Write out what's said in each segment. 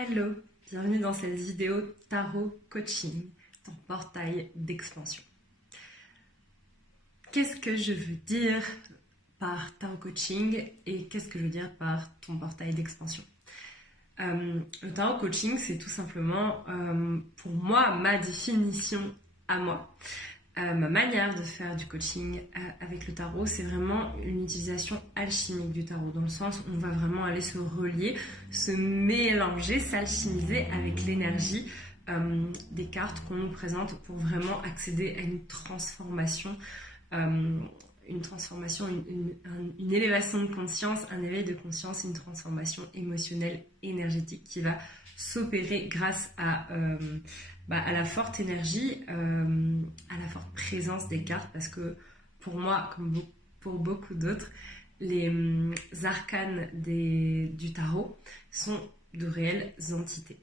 Hello, bienvenue dans cette vidéo Tarot Coaching, ton portail d'expansion. Qu'est-ce que je veux dire par Tarot Coaching et qu'est-ce que je veux dire par ton portail d'expansion? Le Tarot Coaching, c'est tout simplement, pour moi, ma définition à moi. Ma manière de faire du coaching avec le tarot, c'est vraiment une utilisation alchimique du tarot, dans le sens où on va vraiment aller se relier, se mélanger, s'alchimiser avec l'énergie des cartes qu'on nous présente pour vraiment accéder à une transformation, une élévation de conscience, un éveil de conscience, une transformation émotionnelle, énergétique qui va s'opérer grâce à la forte énergie, à la forte présence des cartes, parce que pour moi, comme pour beaucoup d'autres, les arcanes du tarot sont de réelles entités.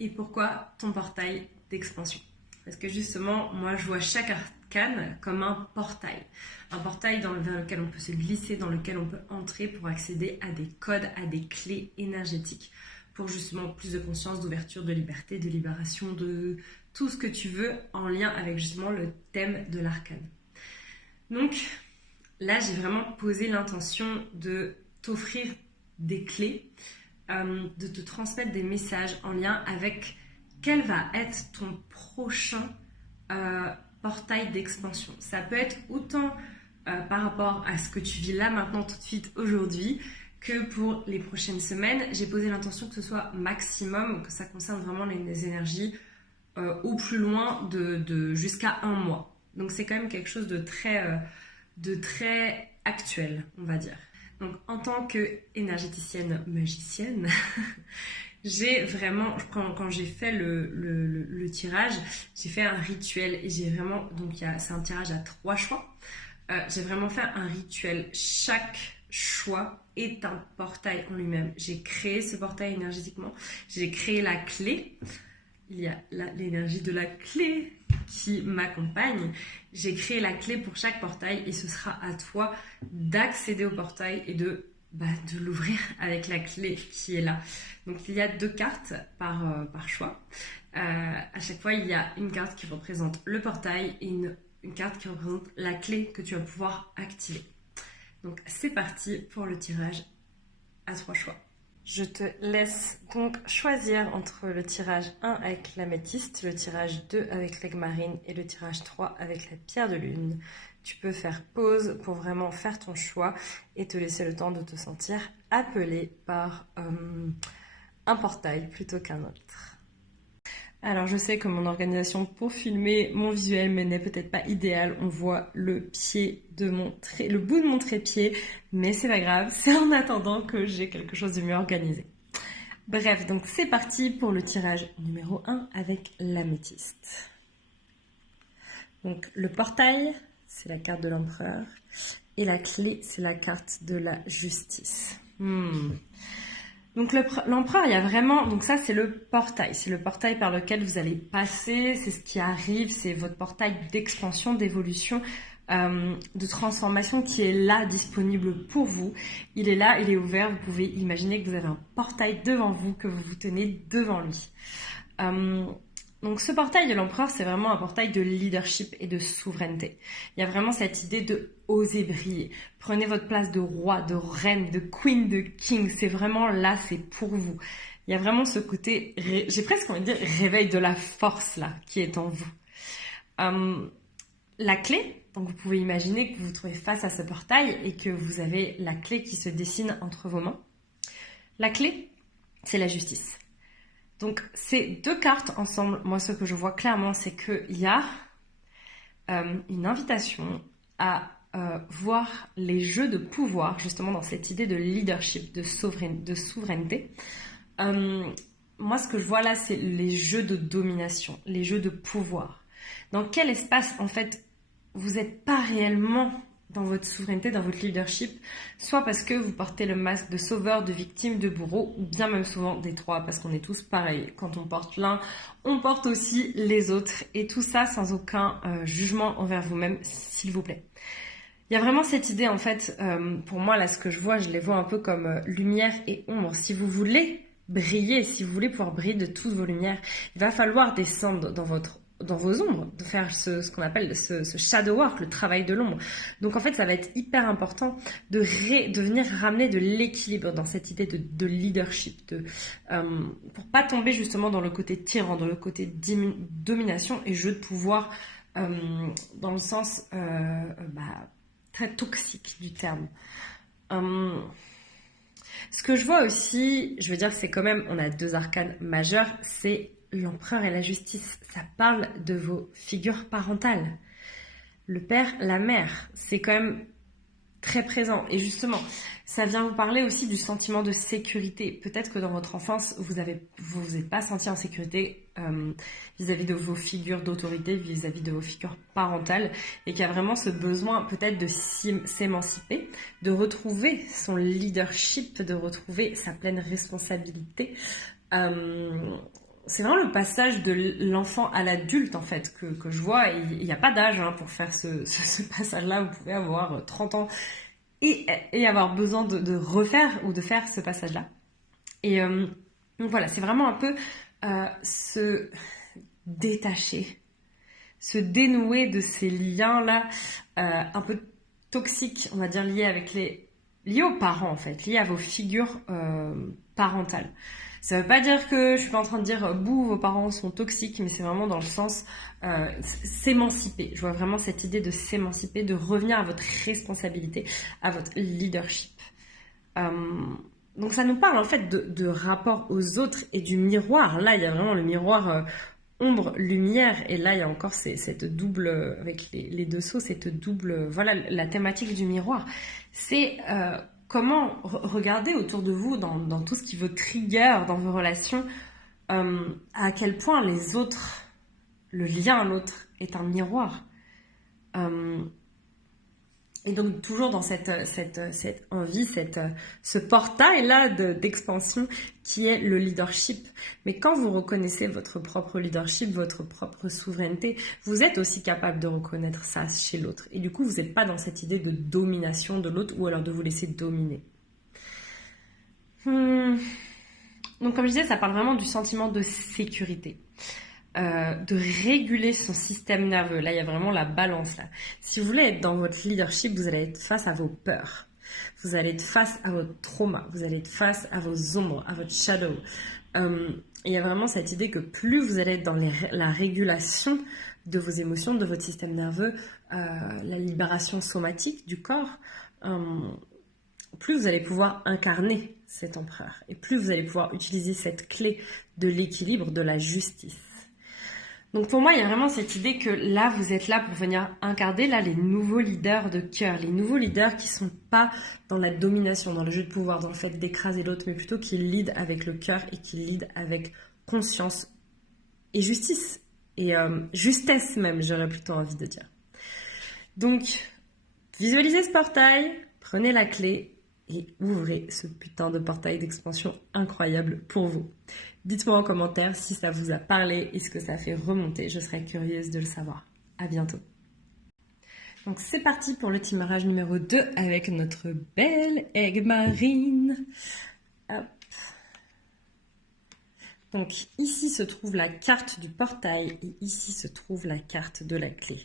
Et pourquoi ton portail d'expansion? Parce que justement, moi je vois chaque arcane comme un portail vers lequel on peut se glisser, dans lequel on peut entrer pour accéder à des codes, à des clés énergétiques, pour justement plus de conscience, d'ouverture, de liberté, de libération, de tout ce que tu veux en lien avec justement le thème de l'arcane. Donc là, j'ai vraiment posé l'intention de t'offrir des clés, de te transmettre des messages en lien avec quel va être ton prochain portail d'expansion. Ça peut être autant par rapport à ce que tu vis là, maintenant, tout de suite, aujourd'hui, que pour les prochaines semaines. J'ai posé l'intention que ce soit maximum, que ça concerne vraiment les énergies au plus loin de jusqu'à 1 mois. Donc c'est quand même quelque chose de très actuel, on va dire. Donc en tant qu'énergéticienne magicienne, j'ai vraiment, quand j'ai fait le tirage, j'ai fait un rituel et j'ai vraiment, donc c'est un tirage à 3 choix. J'ai vraiment fait un rituel. Chaque choix est un portail en lui-même. J'ai créé ce portail énergétiquement. J'ai créé la clé. Il y a l'énergie de la clé qui m'accompagne. J'ai créé la clé pour chaque portail et ce sera à toi d'accéder au portail et de l'ouvrir avec la clé qui est là. Donc il y a 2 cartes par choix. À chaque fois, il y a une carte qui représente le portail et une carte qui représente la clé que tu vas pouvoir activer. Donc c'est parti pour le tirage à 3 choix. Je te laisse donc choisir entre le tirage 1 avec l'améthyste, le tirage 2 avec l'aigle marine et le tirage 3 avec la pierre de lune. Tu peux faire pause pour vraiment faire ton choix et te laisser le temps de te sentir appelé par un portail plutôt qu'un autre. Alors je sais que mon organisation pour filmer mon visuel n'est peut-être pas idéale. On voit le bout de mon trépied, mais c'est pas grave, c'est en attendant que j'ai quelque chose de mieux organisé. Bref, donc c'est parti pour le tirage numéro 1 avec l'améthyste. Donc le portail, c'est la carte de l'empereur, et la clé, c'est la carte de la justice. Donc l'empereur, il y a vraiment, donc ça c'est le portail par lequel vous allez passer, c'est ce qui arrive, c'est votre portail d'expansion, d'évolution, de transformation qui est là, disponible pour vous. Il est là, il est ouvert, vous pouvez imaginer que vous avez un portail devant vous, que vous vous tenez devant lui. Donc ce portail de l'empereur, c'est vraiment un portail de leadership et de souveraineté. Il y a vraiment cette idée de oser briller. Prenez votre place de roi, de reine, de queen, de king. C'est vraiment là, c'est pour vous. Il y a vraiment ce côté, j'ai presque envie de dire, réveil de la force là, qui est en vous. La clé, donc vous pouvez imaginer que vous vous trouvez face à ce portail et que vous avez la clé qui se dessine entre vos mains. La clé, c'est la justice. Donc, ces 2 cartes ensemble, moi, ce que je vois clairement, c'est qu'il y a une invitation à voir les jeux de pouvoir, justement, dans cette idée de leadership, de souveraineté. Moi, ce que je vois là, c'est les jeux de domination, les jeux de pouvoir. Dans quel espace, en fait, vous n'êtes pas réellement dans votre souveraineté, dans votre leadership, soit parce que vous portez le masque de sauveur, de victime, de bourreau, ou bien même souvent des 3, parce qu'on est tous pareils. Quand on porte l'un, on porte aussi les autres, et tout ça sans aucun jugement envers vous-même, s'il vous plaît. Il y a vraiment cette idée, en fait, pour moi, là, ce que je les vois un peu comme lumière et ombre. Si vous voulez briller, si vous voulez pouvoir briller de toutes vos lumières, il va falloir descendre dans vos ombres, de faire ce qu'on appelle ce shadow work, le travail de l'ombre. Donc en fait, ça va être hyper important de venir ramener de l'équilibre dans cette idée de leadership, pour pas tomber justement dans le côté tyran, dans le côté domination et jeu de pouvoir, dans le sens très toxique du terme. Ce que je vois aussi, je veux dire, c'est quand même, on a 2 arcanes majeurs, c'est l'empereur et la justice. Ça parle de vos figures parentales. Le père, la mère, c'est quand même très présent. Et justement, ça vient vous parler aussi du sentiment de sécurité. Peut-être que dans votre enfance, vous vous êtes pas senti en sécurité vis-à-vis de vos figures d'autorité, vis-à-vis de vos figures parentales, et qu'il y a vraiment ce besoin peut-être de s'émanciper, de retrouver son leadership, de retrouver sa pleine responsabilité. C'est vraiment le passage de l'enfant à l'adulte en fait que je vois, et il n'y a pas d'âge pour faire ce passage-là. Vous pouvez avoir 30 ans et avoir besoin de refaire ou de faire ce passage-là. Et donc voilà, c'est vraiment un peu se détacher, se dénouer de ces liens-là un peu toxiques, on va dire, liés aux parents en fait, liés à vos figures parentales. Ça veut pas dire que je suis pas en train de dire bouh, vos parents sont toxiques, mais c'est vraiment dans le sens s'émanciper. Je vois vraiment cette idée de s'émanciper, de revenir à votre responsabilité, à votre leadership. Donc ça nous parle en fait de rapport aux autres et du miroir. Là, il y a vraiment le miroir ombre-lumière, et là il y a encore cette double, avec les 2 sauts, cette double, voilà la thématique du miroir. C'est comment regarder autour de vous dans tout ce qui vous trigger dans vos relations, à quel point les autres, le lien à l'autre est un miroir. Et donc toujours dans cette envie, ce portail-là d'expansion qui est le leadership. Mais quand vous reconnaissez votre propre leadership, votre propre souveraineté, vous êtes aussi capable de reconnaître ça chez l'autre. Et du coup, vous n'êtes pas dans cette idée de domination de l'autre ou alors de vous laisser dominer. Donc comme je disais, ça parle vraiment du sentiment de sécurité. De réguler son système nerveux. Là, il y a vraiment la balance. Là. Si vous voulez être dans votre leadership, vous allez être face à vos peurs. Vous allez être face à votre trauma. Vous allez être face à vos ombres, à votre shadow. Il y a vraiment cette idée que plus vous allez être dans la régulation de vos émotions, de votre système nerveux, la libération somatique du corps, plus vous allez pouvoir incarner cet empereur. Et plus vous allez pouvoir utiliser cette clé de l'équilibre, de la justice. Donc pour moi, il y a vraiment cette idée que là, vous êtes là pour venir incarner les nouveaux leaders de cœur, les nouveaux leaders qui sont pas dans la domination, dans le jeu de pouvoir, dans le fait d'écraser l'autre, mais plutôt qui lead avec le cœur et qui lead avec conscience et justice. Et justesse même, j'aurais plutôt envie de dire. Donc, visualisez ce portail, prenez la clé et ouvrez ce putain de portail d'expansion incroyable pour vous. Dites-moi en commentaire si ça vous a parlé et ce que ça fait remonter. Je serais curieuse de le savoir. À bientôt. Donc c'est parti pour le timarage numéro 2 avec notre belle aigle marine. Hop. Donc ici se trouve la carte du portail et ici se trouve la carte de la clé.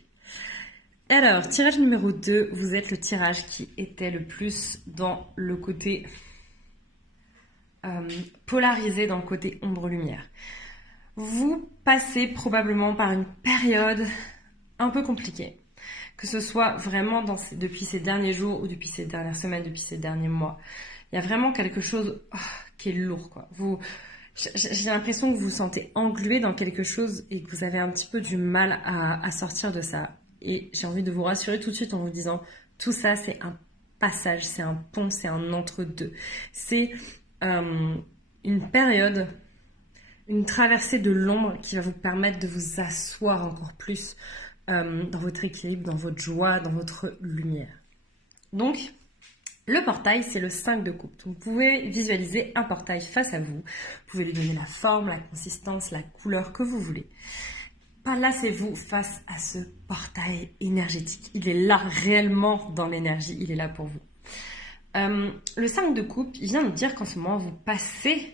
Alors, tirage numéro 2, vous êtes le tirage qui était le plus dans le côté polarisé, dans le côté ombre-lumière. Vous passez probablement par une période un peu compliquée, que ce soit vraiment depuis ces derniers jours ou depuis ces dernières semaines, depuis ces derniers mois. Il y a vraiment quelque chose qui est lourd, quoi. J'ai l'impression que vous vous sentez englué dans quelque chose et que vous avez un petit peu du mal à sortir de ça. Et j'ai envie de vous rassurer tout de suite en vous disant, tout ça c'est un passage, c'est un pont, c'est un entre-deux. C'est une période, une traversée de l'ombre qui va vous permettre de vous asseoir encore plus dans votre équilibre, dans votre joie, dans votre lumière. Donc, le portail, c'est le 5 de coupe. Vous pouvez visualiser un portail face à vous. Vous pouvez lui donner la forme, la consistance, la couleur que vous voulez. Placez-vous face à ce portail énergétique. Il est là réellement dans l'énergie, il est là pour vous. Le 5 de coupe, il vient nous dire qu'en ce moment, vous passez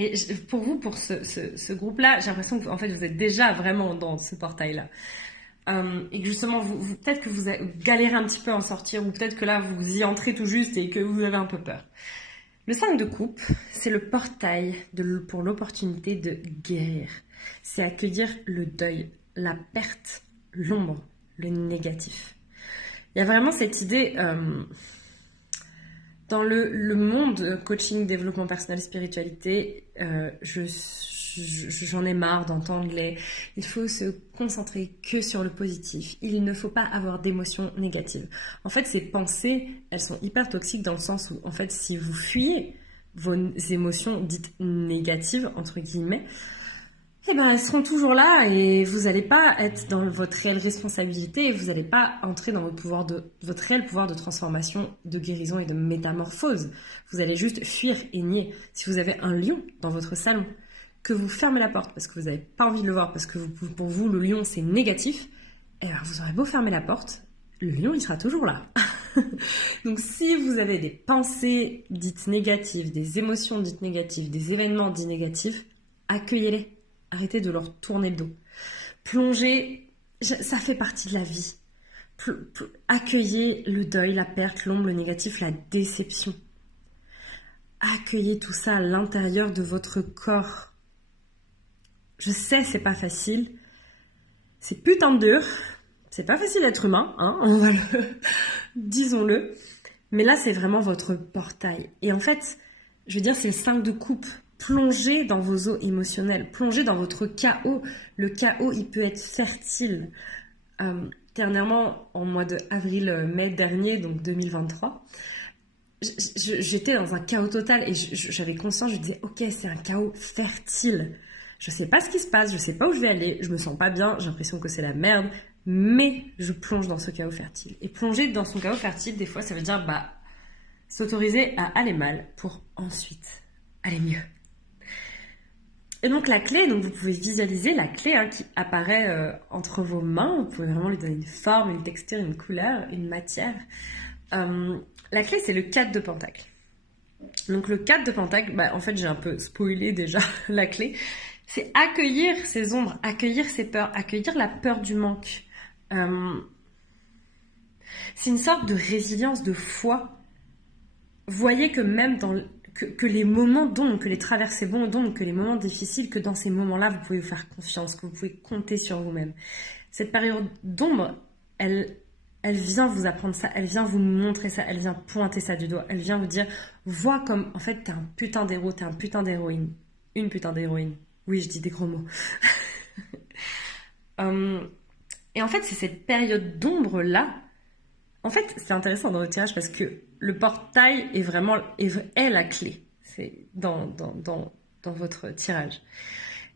Et pour vous, pour ce groupe-là, j'ai l'impression que en fait, vous êtes déjà vraiment dans ce portail-là. Et que justement, peut-être que vous galérez un petit peu à en sortir, ou peut-être que là, vous y entrez tout juste et que vous avez un peu peur. Le 5 de coupe, c'est le portail pour l'opportunité de guérir. C'est accueillir le deuil, la perte, l'ombre, le négatif. Il y a vraiment cette idée... dans le monde coaching, développement personnel, spiritualité, j'en ai marre d'entendre il faut se concentrer que sur le positif. Il ne faut pas avoir d'émotions négatives. En fait, ces pensées, elles sont hyper toxiques dans le sens où, en fait, si vous fuyez vos émotions dites négatives, entre guillemets, eh ben, elles seront toujours là et vous n'allez pas être dans votre réelle responsabilité et vous n'allez pas entrer dans votre réel pouvoir de transformation, de guérison et de métamorphose. Vous allez juste fuir et nier. Si vous avez un lion dans votre salon, que vous fermez la porte parce que vous n'avez pas envie de le voir, parce que pour vous, le lion, c'est négatif, eh ben, vous aurez beau fermer la porte, le lion, il sera toujours là. Donc, si vous avez des pensées dites négatives, des émotions dites négatives, des événements dits négatifs, accueillez-les. Arrêtez de leur tourner le dos. Plongez, ça fait partie de la vie. Accueillez le deuil, la perte, l'ombre, le négatif, la déception. Accueillez tout ça à l'intérieur de votre corps. Je sais, c'est pas facile. C'est putain de dur. C'est pas facile d'être humain, hein, disons-le. Mais là, c'est vraiment votre portail. Et en fait, je veux dire, c'est le 5 de coupe. Plongez dans vos eaux émotionnelles, plongez dans votre chaos. Le chaos, il peut être fertile. Dernièrement, en mois de avril-mai dernier, donc 2023, j'étais dans un chaos total et j'avais conscience, je disais, ok, c'est un chaos fertile. Je sais pas ce qui se passe, je sais pas où je vais aller, je me sens pas bien, j'ai l'impression que c'est la merde, mais je plonge dans ce chaos fertile. Et plonger dans son chaos fertile, des fois, ça veut dire s'autoriser à aller mal pour ensuite aller mieux. Et donc la clé, donc vous pouvez visualiser la clé qui apparaît entre vos mains. Vous pouvez vraiment lui donner une forme, une texture, une couleur, une matière. La clé, c'est le 4 de pentacle. Donc le 4 de pentacle, en fait j'ai un peu spoilé déjà la clé. C'est accueillir ses ombres, accueillir ses peurs, accueillir la peur du manque. C'est une sorte de résilience, de foi. Voyez que même dans... Que les moments d'ombre, que les traversées d'ombre, que les moments difficiles, que dans ces moments-là, vous pouvez vous faire confiance, que vous pouvez compter sur vous-même. Cette période d'ombre, elle vient vous apprendre ça, elle vient vous montrer ça, elle vient pointer ça du doigt, elle vient vous dire, vois comme, en fait, t'es un putain d'héros, t'es un putain d'héroïne. Une putain d'héroïne. Oui, je dis des gros mots. Et en fait, c'est cette période d'ombre-là. En fait, c'est intéressant dans le tirage parce que le portail est la clé. C'est dans votre tirage.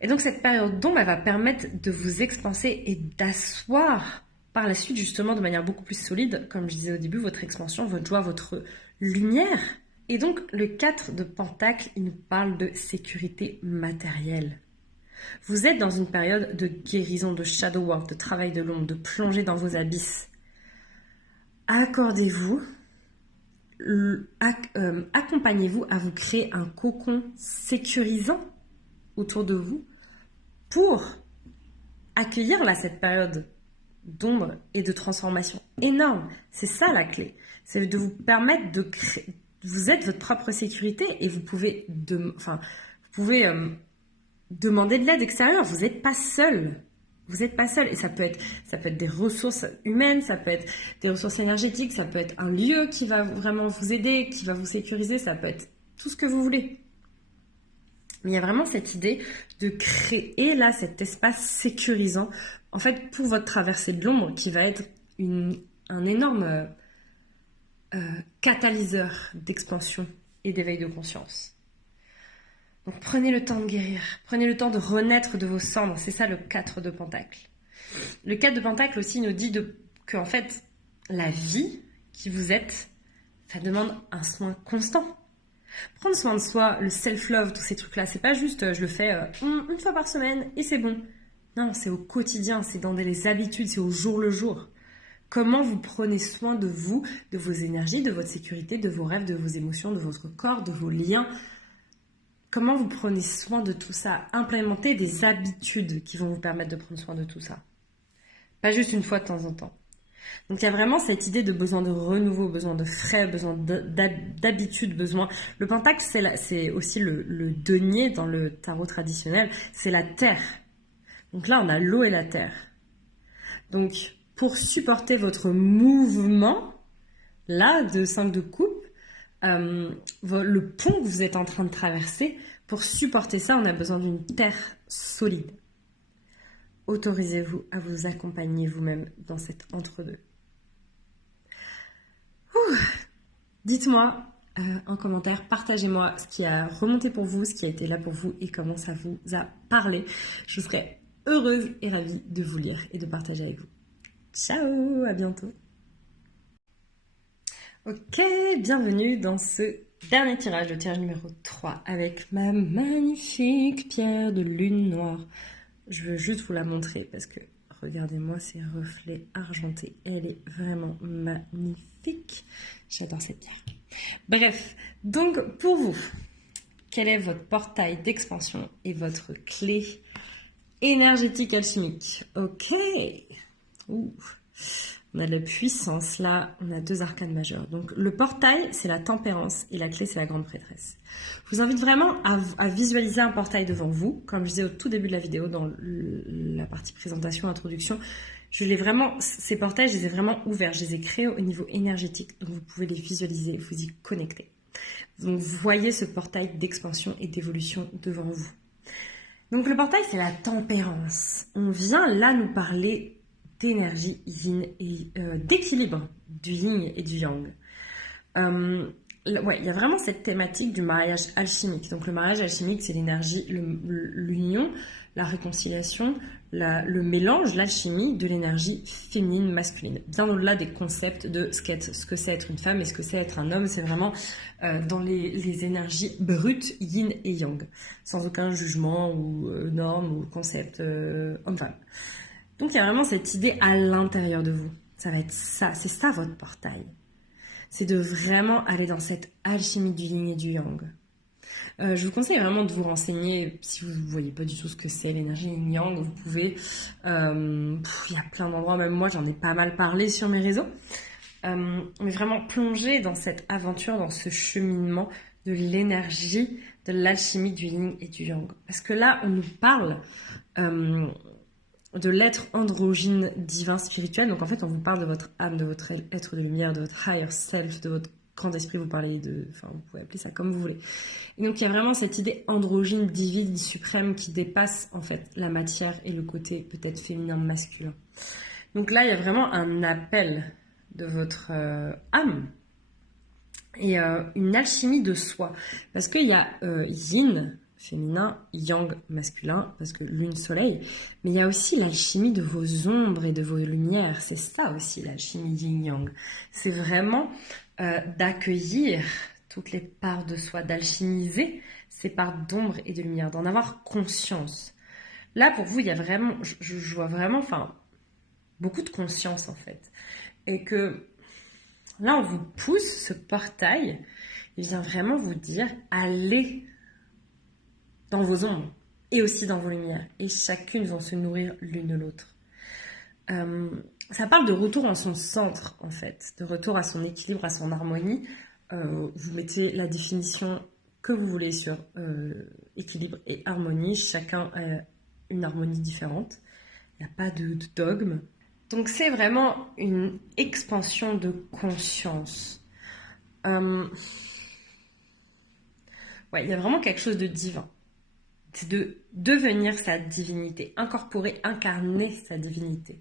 Et donc, cette période d'ombre, elle va permettre de vous expanser et d'asseoir par la suite, justement, de manière beaucoup plus solide, comme je disais au début, votre expansion, votre joie, votre lumière. Et donc, le 4 de pentacle, il nous parle de sécurité matérielle. Vous êtes dans une période de guérison, de shadow work, de travail de l'ombre, de plonger dans vos abysses. Accordez-vous, accompagnez-vous à vous créer un cocon sécurisant autour de vous pour accueillir cette période d'ombre et de transformation énorme. C'est ça la clé. C'est de vous permettre de créer. Vous êtes votre propre sécurité et vous pouvez demander de l'aide extérieure. Vous n'êtes pas seul. Vous n'êtes pas seul. Et ça peut être des ressources humaines, ça peut être des ressources énergétiques, ça peut être un lieu qui va vraiment vous aider, qui va vous sécuriser, ça peut être tout ce que vous voulez. Mais il y a vraiment cette idée de créer cet espace sécurisant, en fait, pour votre traversée de l'ombre, qui va être un énorme catalyseur d'expansion et d'éveil de conscience. Donc prenez le temps de guérir, prenez le temps de renaître de vos cendres, c'est ça le 4 de pentacle. Le 4 de pentacle aussi nous dit que en fait, la vie qui vous êtes, ça demande un soin constant. Prendre soin de soi, le self-love, tous ces trucs-là, c'est pas juste je le fais une fois par semaine et c'est bon. Non, c'est au quotidien, c'est dans les habitudes, c'est au jour le jour. Comment vous prenez soin de vous, de vos énergies, de votre sécurité, de vos rêves, de vos émotions, de votre corps, de vos liens. comment vous prenez soin de tout ça. Implémentez des habitudes qui vont vous permettre de prendre soin de tout ça. Pas juste une fois de temps en temps. Donc il y a vraiment cette idée de besoin de renouveau, besoin de frais, besoin d'habitude, besoin... Le pentacle, c'est aussi le denier dans le tarot traditionnel, c'est la terre. Donc là, on a l'eau et la terre. Donc pour supporter votre mouvement, là, de 5 de coupe, le pont que vous êtes en train de traverser, pour supporter ça, on a besoin d'une terre solide. Autorisez-vous à vous accompagner vous-même dans cet entre-deux. Dites-moi en commentaire, partagez-moi ce qui a remonté pour vous, ce qui a été là pour vous et comment ça vous a parlé. Je serai heureuse et ravie de vous lire et de partager avec vous. Ciao, à bientôt. Ok, bienvenue dans ce dernier tirage, le tirage numéro 3, avec ma magnifique pierre de lune noire. Je veux juste vous la montrer parce que, regardez-moi ces reflets argentés. Elle est vraiment magnifique. J'adore cette pierre. Bref, donc pour vous, quel est votre portail d'expansion et votre clé énergétique alchimique? Ok. Ouh. On a de la puissance là, on a 2 arcanes majeurs. Donc le portail, c'est la tempérance et la clé, c'est la grande prêtresse. Je vous invite vraiment à visualiser un portail devant vous. Comme je disais au tout début de la vidéo, dans la partie présentation, introduction, ces portails, je les ai vraiment ouverts. Je les ai créés au niveau énergétique, donc vous pouvez les visualiser, vous y connecter. Donc vous voyez ce portail d'expansion et d'évolution devant vous. Donc le portail, c'est la tempérance. On vient là nous parler d'énergie yin et d'équilibre du yin et du yang. Il y a vraiment cette thématique du mariage alchimique. Donc le mariage alchimique, c'est l'énergie, l'union, la réconciliation, le mélange, l'alchimie de l'énergie féminine, masculine. Bien au-delà des concepts de ce que c'est être une femme et ce que c'est être un homme, c'est vraiment dans les énergies brutes, yin et yang, sans aucun jugement ou norme ou concept homme-femme. Donc il y a vraiment cette idée à l'intérieur de vous. Ça va être ça, c'est ça votre portail. C'est de vraiment aller dans cette alchimie du yin et du yang. Je vous conseille vraiment de vous renseigner, si vous ne voyez pas du tout ce que c'est l'énergie yin-yang, vous pouvez, il y a plein d'endroits, même moi j'en ai pas mal parlé sur mes réseaux, mais vraiment plonger dans cette aventure, dans ce cheminement de l'énergie, de l'alchimie du yin et du yang. Parce que là, on nous parle de l'être androgyne divin spirituel. Donc en fait, on vous parle de votre âme, de votre être de lumière, de votre higher self, de votre grand esprit. Vous pouvez appeler ça comme vous voulez. Et donc il y a vraiment cette idée androgyne, divine, suprême qui dépasse en fait la matière et le côté peut-être féminin, masculin. Donc là, il y a vraiment un appel de votre âme et une alchimie de soi. Parce qu'il y a yin, féminin, yang, masculin, parce que lune, soleil, mais il y a aussi l'alchimie de vos ombres et de vos lumières. C'est ça aussi l'alchimie yin-yang. C'est vraiment d'accueillir toutes les parts de soi, d'alchimiser ces parts d'ombre et de lumière, d'en avoir conscience. Là, pour vous, il y a vraiment, je vois vraiment, beaucoup de conscience en fait. Et que là, on vous pousse ce portail, il vient vraiment vous dire, allez dans vos ombres et aussi dans vos lumières. Et chacune vont se nourrir l'une de l'autre. Ça parle de retour en son centre, en fait, de retour à son équilibre, à son harmonie. Vous mettez la définition que vous voulez sur équilibre et harmonie. Chacun a une harmonie différente. Il n'y a pas de dogme. Donc c'est vraiment une expansion de conscience. Il y a vraiment quelque chose de divin. C'est de devenir sa divinité, incorporer, incarner sa divinité.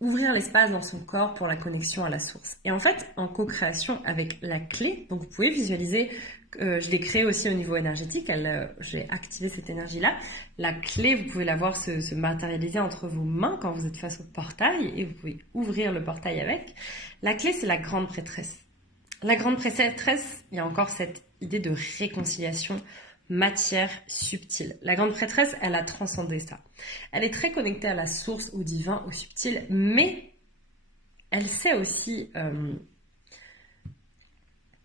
Ouvrir l'espace dans son corps pour la connexion à la source. Et en fait, en co-création avec la clé, donc vous pouvez visualiser, je l'ai créée aussi au niveau énergétique, j'ai activé cette énergie-là. La clé, vous pouvez la voir se matérialiser entre vos mains quand vous êtes face au portail et vous pouvez ouvrir le portail avec. La clé, c'est la grande prêtresse. La grande prêtresse, il y a encore cette idée de réconciliation matière subtile. La grande prêtresse, elle a transcendé ça. Elle est très connectée à la source, au divin, au subtil, mais elle sait aussi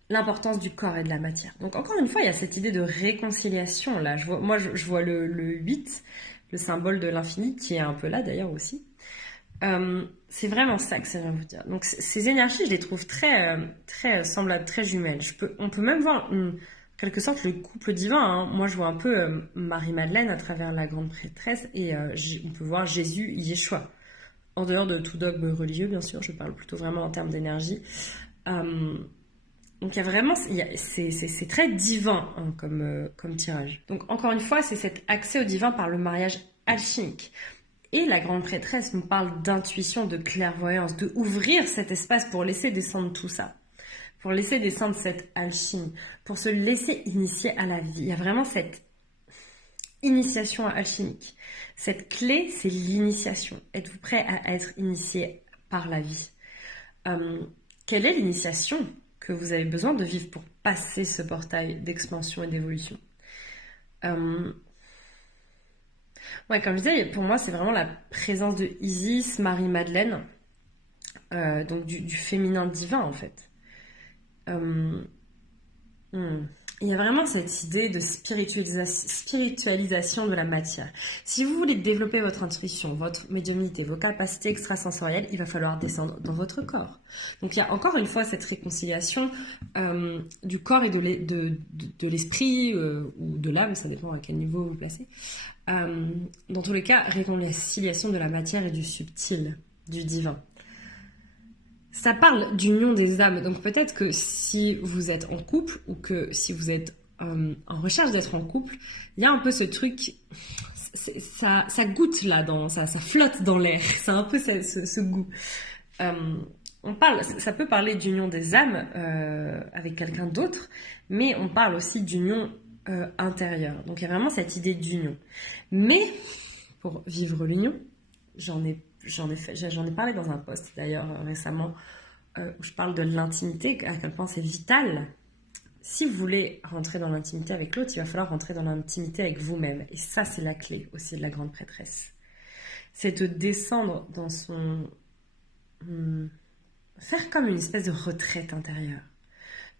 l'importance du corps et de la matière. Donc encore une fois, il y a cette idée de réconciliation là. Je vois le 8, le symbole de l'infini, qui est un peu là d'ailleurs aussi. C'est vraiment ça que ça vient vous dire. Donc ces énergies, je les trouve très semblables, très jumelles. On peut même voir en quelque sorte le couple divin. Hein. Moi, je vois un peu Marie-Madeleine à travers la grande prêtresse et on peut voir Jésus, Yeshua. En dehors de tout dogme religieux, bien sûr, je parle plutôt vraiment en termes d'énergie. Donc il y a vraiment, c'est très divin hein, comme tirage. Donc encore une fois, c'est cet accès au divin par le mariage alchimique. Et la grande prêtresse nous parle d'intuition, de clairvoyance, de ouvrir cet espace pour laisser descendre tout ça, pour laisser descendre cette alchimie, pour se laisser initier à la vie. Il y a vraiment cette initiation alchimique. Cette clé, c'est l'initiation. Êtes-vous prêt à être initié par la vie? Quelle est l'initiation que vous avez besoin de vivre pour passer ce portail d'expansion et d'évolution? Ouais, comme je disais, pour moi, c'est vraiment la présence de Isis, Marie-Madeleine, donc du féminin divin, en fait. Il y a vraiment cette idée de spiritualisation de la matière. Si vous voulez développer votre intuition, votre médiumnité, vos capacités extrasensorielles, il va falloir descendre dans votre corps. Donc il y a encore une fois cette réconciliation du corps et de l'esprit ou de l'âme, ça dépend à quel niveau vous vous placez. Dans tous les cas, réconciliation de la matière et du subtil, du divin. Ça parle d'union des âmes, donc peut-être que si vous êtes en couple ou que si vous êtes en recherche d'être en couple, il y a un peu ce truc, ça goûte là, ça flotte dans l'air, c'est un peu ce goût. Ça peut parler d'union des âmes avec quelqu'un d'autre, mais on parle aussi d'union intérieure. Donc il y a vraiment cette idée d'union. Mais pour vivre l'union, j'en ai parlé dans un post d'ailleurs récemment où je parle de l'intimité, à quel point c'est vital. Si vous voulez rentrer dans l'intimité avec l'autre, il va falloir rentrer dans l'intimité avec vous-même. Et ça, c'est la clé aussi de la grande prêtresse. C'est de descendre dans son... faire comme une espèce de retraite intérieure.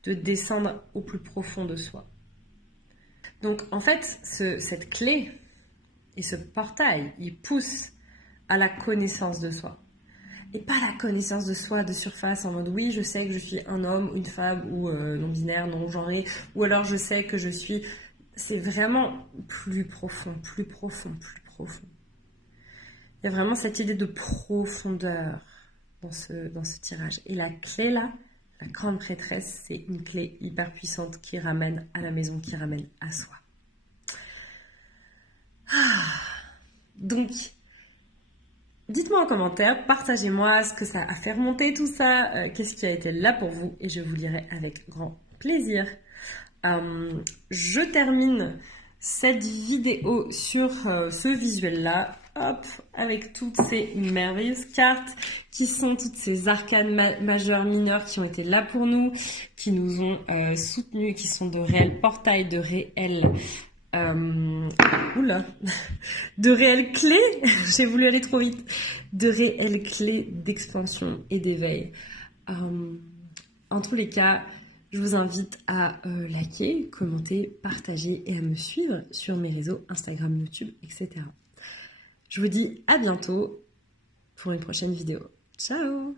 De descendre au plus profond de soi. Donc en fait, cette clé et ce portail, il pousse à la connaissance de soi. Et pas la connaissance de soi de surface en mode oui, je sais que je suis un homme, une femme ou non-binaire, non-genré, ou alors je sais que je suis... C'est vraiment plus profond, plus profond, plus profond. Il y a vraiment cette idée de profondeur dans ce tirage. Et la clé là, la grande prêtresse, c'est une clé hyper puissante qui ramène à la maison, qui ramène à soi. Donc, dites-moi en commentaire, partagez-moi ce que ça a fait remonter tout ça, qu'est-ce qui a été là pour vous, et je vous lirai avec grand plaisir. Je termine cette vidéo sur ce visuel-là, hop, avec toutes ces merveilleuses cartes qui sont toutes ces arcanes majeures, mineures qui ont été là pour nous, qui nous ont soutenus, qui sont de réels portails, de réels... de réelles clés, j'ai voulu aller trop vite, de réelles clés d'expansion et d'éveil. En tous les cas, je vous invite à liker, commenter, partager et à me suivre sur mes réseaux Instagram, YouTube, etc. Je vous dis à bientôt pour une prochaine vidéo. Ciao!